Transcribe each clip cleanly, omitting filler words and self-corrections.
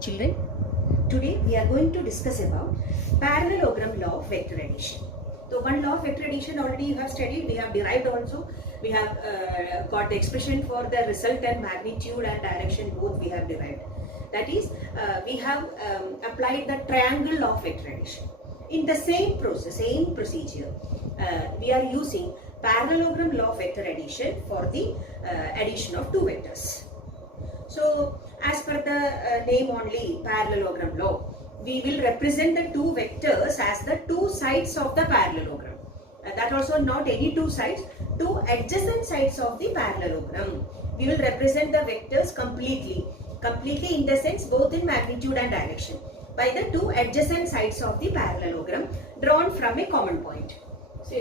Children, today we are going to discuss about parallelogram law of vector addition. So one law of vector addition already you have studied, we have derived also, we have got the expression for the result and magnitude and direction both we have derived. That is, we have applied the triangle law of vector addition. In the same process, same procedure, we are using parallelogram law of vector addition for the addition of two vectors. So, as per the name only, parallelogram law, we will represent the two vectors as the two sides of the parallelogram. That also not any two sides, two adjacent sides of the parallelogram. We will represent the vectors completely in the sense both in magnitude and direction by the two adjacent sides of the parallelogram drawn from a common point. So,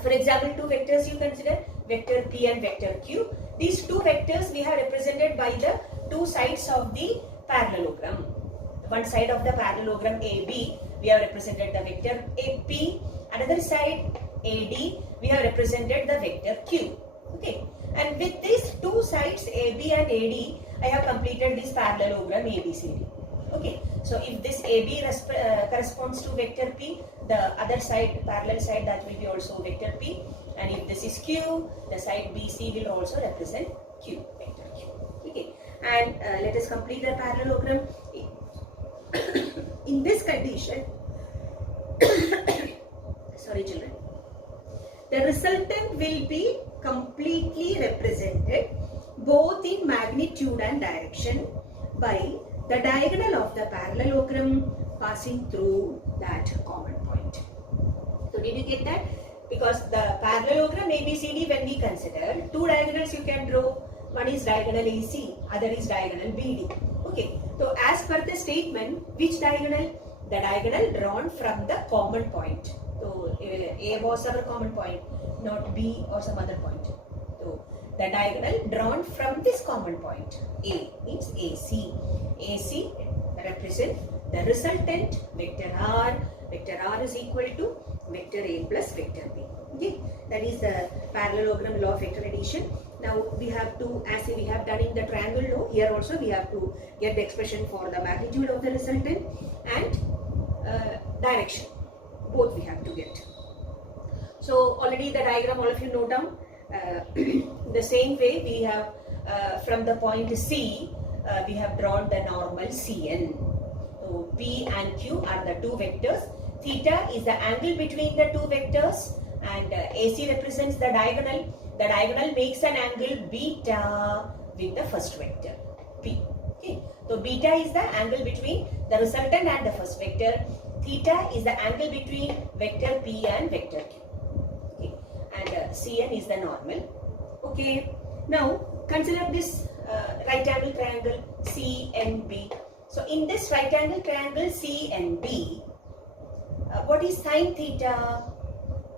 for example, two vectors you consider, vector P and vector Q. These two vectors we have represented by the two sides of the parallelogram. One side of the parallelogram AB, we have represented the vector AP. Another side AD, we have represented the vector Q. Okay. And with these two sides AB and AD, I have completed this parallelogram ABCD. Okay. So if this AB corresponds to vector P, the other side, parallel side, that will be also vector P. And if this is Q, the side BC will also represent Q, vector Q. Okay. And let us complete the parallelogram. In this condition, sorry children, the resultant will be completely represented both in magnitude and direction by the diagonal of the parallelogram passing through that common point. So did you get that? Because the parallelogram ABCD, when we consider, two diagonals you can draw. One is diagonal AC, other is diagonal BD. Okay. So as per the statement, which diagonal? The diagonal drawn from the common point. So A was our common point, not B or some other point. So the diagonal drawn from this common point. A means AC. AC represents the resultant vector R. Vector R is equal to vector A plus vector B. Okay, that is the parallelogram law of vector addition. Now we have to, as we have done in the triangle law, here also we have to get the expression for the magnitude of the resultant and direction. Both we have to get. So already the diagram, all of you note down. The same way we have from the point C, we have drawn the normal CN. So P and Q are the two vectors. Theta is the angle between the two vectors, and AC represents the diagonal. The diagonal makes an angle beta with the first vector P. Okay. So beta is the angle between the resultant and the first vector. Theta is the angle between vector P and vector Q. Okay. And CN is the normal. Okay. Now consider this right angle triangle CNB. So in this right angle triangle CNB, what is sine theta?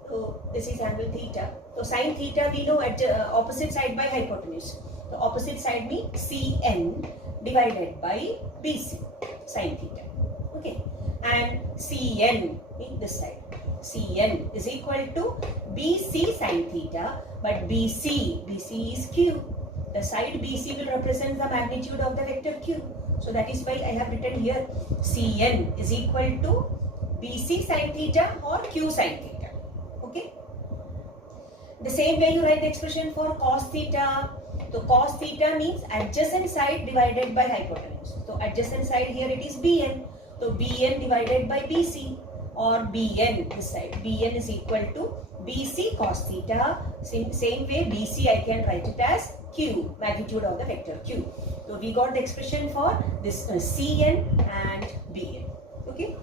So this is angle theta. So sine theta we know at opposite side by hypotenuse. The opposite side means Cn divided by BC, sine theta. Okay. And Cn in this side. Cn is equal to BC sine theta, but BC is Q. The side BC will represent the magnitude of the vector Q. So that is why I have written here Cn is equal to BC sine theta or Q sine theta. Okay. The same way you write the expression for cos theta. So cos theta means adjacent side divided by hypotenuse. So adjacent side here it is Bn. So Bn divided by BC, or Bn this side. Bn is equal to BC cos theta. Same way BC I can write it as Q, magnitude of the vector Q. So we got the expression for this Cn and Bn. Okay.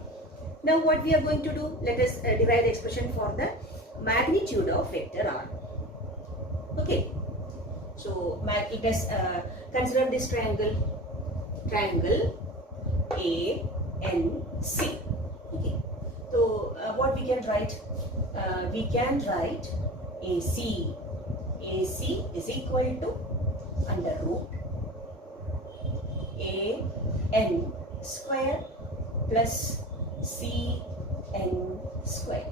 Now what we are going to do? Let us derive the expression for the magnitude of vector R. Okay. So let us consider this triangle ANC. Okay. So what we can write? We can write AC. AC is equal to under root AN square plus CN square.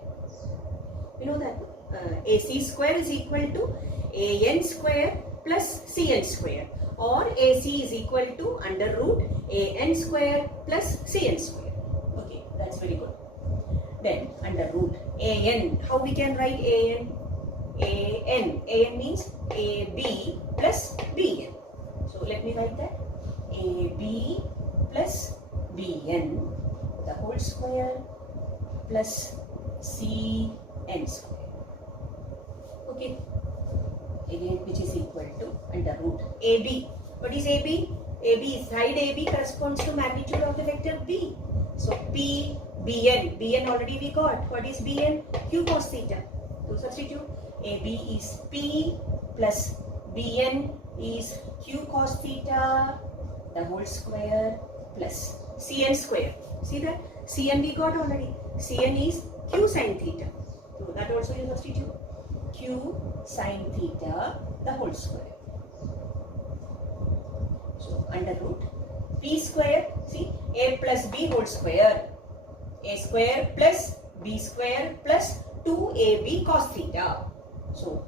You know that AC square is equal to AN square plus Cn square, or AC is equal to under root AN square plus CN square. Okay, that's very good. Then under root AN, how we can write AN? AN means AB plus BN. So let me write that. AB plus BN the whole square plus CN square. Okay. Again, which is equal to under root AB. What is AB? AB, side AB corresponds to magnitude of the vector B. So P, BN. BN already we got. What is BN? Q cos theta. To substitute, AB is P plus BN is Q cos theta the whole square plus CN square. See that? CN we got already. CN is Q sin theta. So that also you substitute. Q sin theta the whole square. So under root P square, see, A plus B whole square. A square plus B square plus 2AB cos theta. So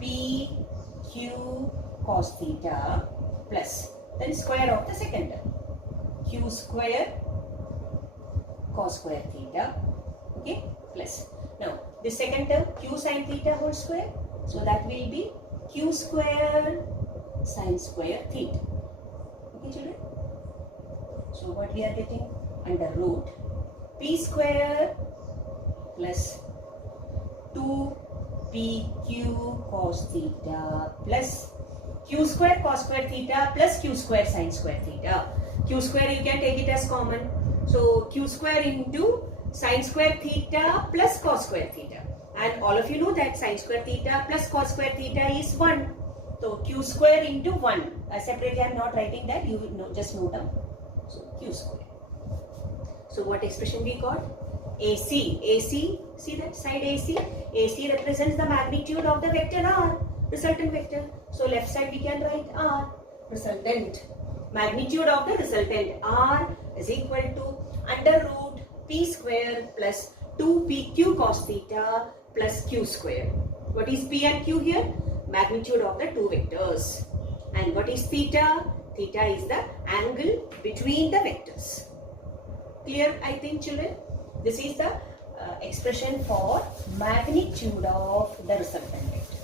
2PQ cos theta plus then square of the second term. Q square cos square theta. Okay, plus. Now the second term Q sin theta whole square. So that will be Q square sin square theta. Okay, children. So what we are getting? Under root P square plus 2PQ cos theta plus Q square cos square theta plus Q square sin square theta. Q square you can take it as common. So Q square into sin square theta plus cos square theta. And all of you know that sin square theta plus cos square theta is 1. So Q square into 1. Separately I am not writing that. You will just note down. So Q square. So what expression we got? AC. AC. See that side AC? AC represents the magnitude of the vector R. Resultant vector. So left side we can write R. Resultant. Magnitude of the resultant R is equal to under root P square plus 2PQ cos theta plus Q square. What is P and Q here? Magnitude of the two vectors. And what is theta? Theta is the angle between the vectors. Clear, I think, children? This is the expression for magnitude of the resultant vector.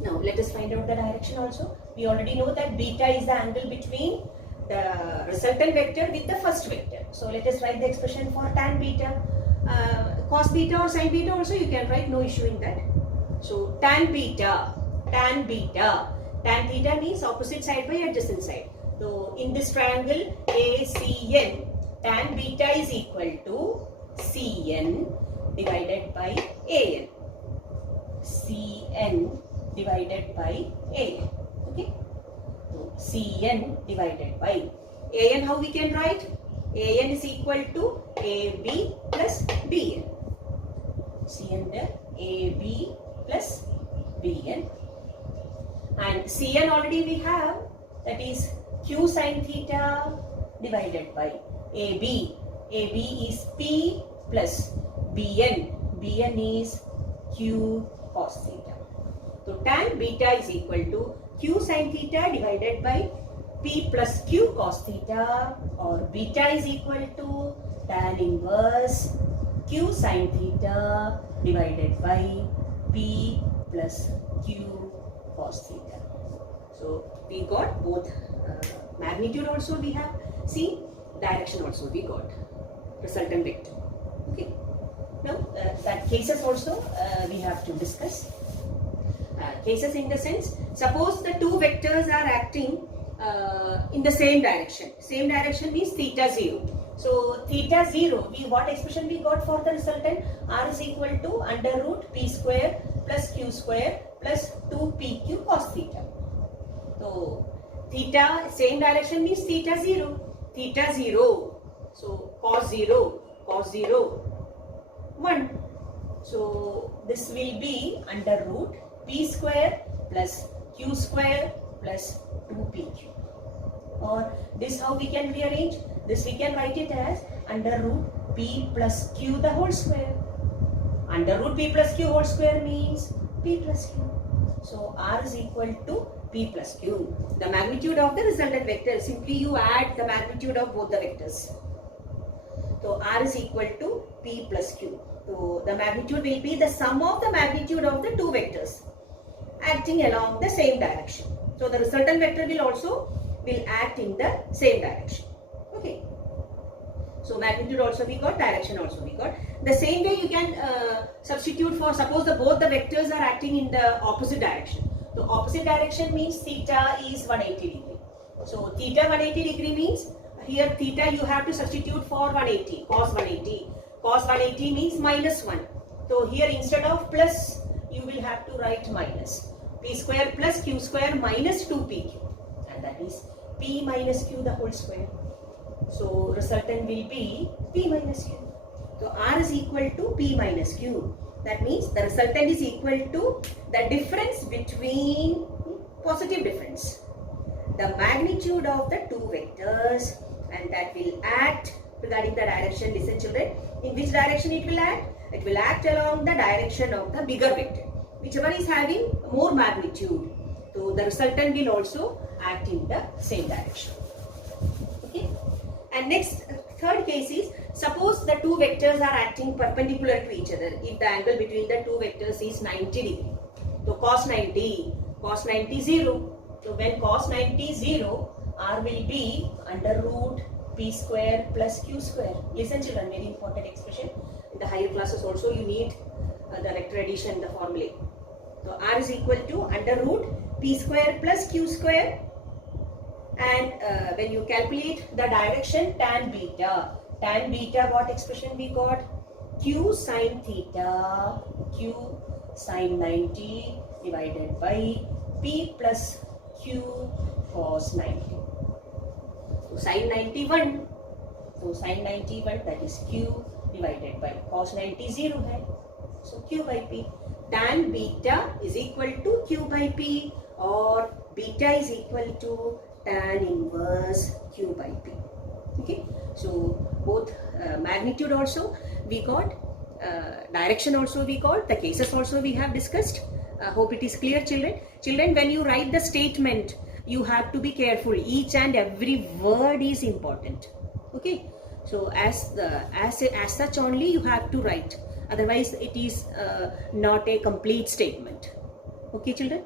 Now let us find out the direction also. We already know that beta is the angle between the resultant vector with the first vector. So let us write the expression for tan beta. Cos beta or sin beta also you can write, no issue in that. So tan beta, tan theta means opposite side by adjacent side. So in this triangle ACN, tan beta is equal to CN divided by AN. CN divided by AN. Okay. So CN divided by AN, how we can write? AN is equal to AB plus BN. CN there, AB plus BN. And Cn already we have, that is Q sin theta divided by AB. AB is P plus BN. BN is Q cos theta. So tan beta is equal to Q sin theta divided by P plus Q cos theta, or beta is equal to tan inverse Q sin theta divided by P plus Q cos theta. So we got both magnitude also we have. See, direction also we got. Resultant vector. Okay. Now that cases also we have to discuss. Cases in the sense, suppose the two vectors are acting in the same direction. Same direction means theta 0. So theta 0, what expression we got for the resultant? R is equal to under root P square plus Q square plus 2PQ cos theta. So theta, same direction means theta 0. Theta 0. So cos 0, 1. So this will be under root P square plus Q square plus 2PQ. Or this how we can rearrange? This we can write it as under root P plus Q the whole square. Under root P plus Q whole square means P plus Q. So R is equal to P plus Q. The magnitude of the resultant vector, simply you add the magnitude of both the vectors. So R is equal to P plus Q. So the magnitude will be the sum of the magnitude of the two vectors acting along the same direction. So the resultant vector will act in the same direction. Okay. So magnitude also we got, direction also we got. The same way you can substitute for, suppose both the vectors are acting in the opposite direction. So opposite direction means theta is 180 degree. So theta 180 degree means here theta you have to substitute for 180, cos 180. Cos 180 means minus 1. So here instead of plus you will have to write minus. P square plus Q square minus 2PQ. And that is P minus Q the whole square. So resultant will be P minus Q. So R is equal to P minus Q. That means the resultant is equal to the difference between, positive difference, the magnitude of the two vectors, and that will act regarding the direction. Listen children, in which direction it will act? It will act along the direction of the bigger vector, whichever is having more magnitude. So the resultant will also act in the same direction. Okay. And next, third case is, suppose the two vectors are acting perpendicular to each other. If the angle between the two vectors is 90 degree. So cos 90 0. So when cos 90 0, R will be under root P square plus Q square. Listen children, very important expression. In the higher classes also you need the vector addition, the formulae. So R is equal to under root P square plus Q square. And when you calculate the direction, tan beta, what expression we got? Q sin theta, Q sin 90 divided by P plus Q cos 90. So sin 91, that is Q divided by cos 90 0 hai. So Q by P. Tan beta is equal to Q by P, or beta is equal to tan inverse Q by P. Okay. So both magnitude also we got, direction also we got, the cases also we have discussed. Hope it is clear children. Children, when you write the statement, you have to be careful. Each and every word is important. Okay. So as such only you have to write. Otherwise it is not a complete statement. Okay children.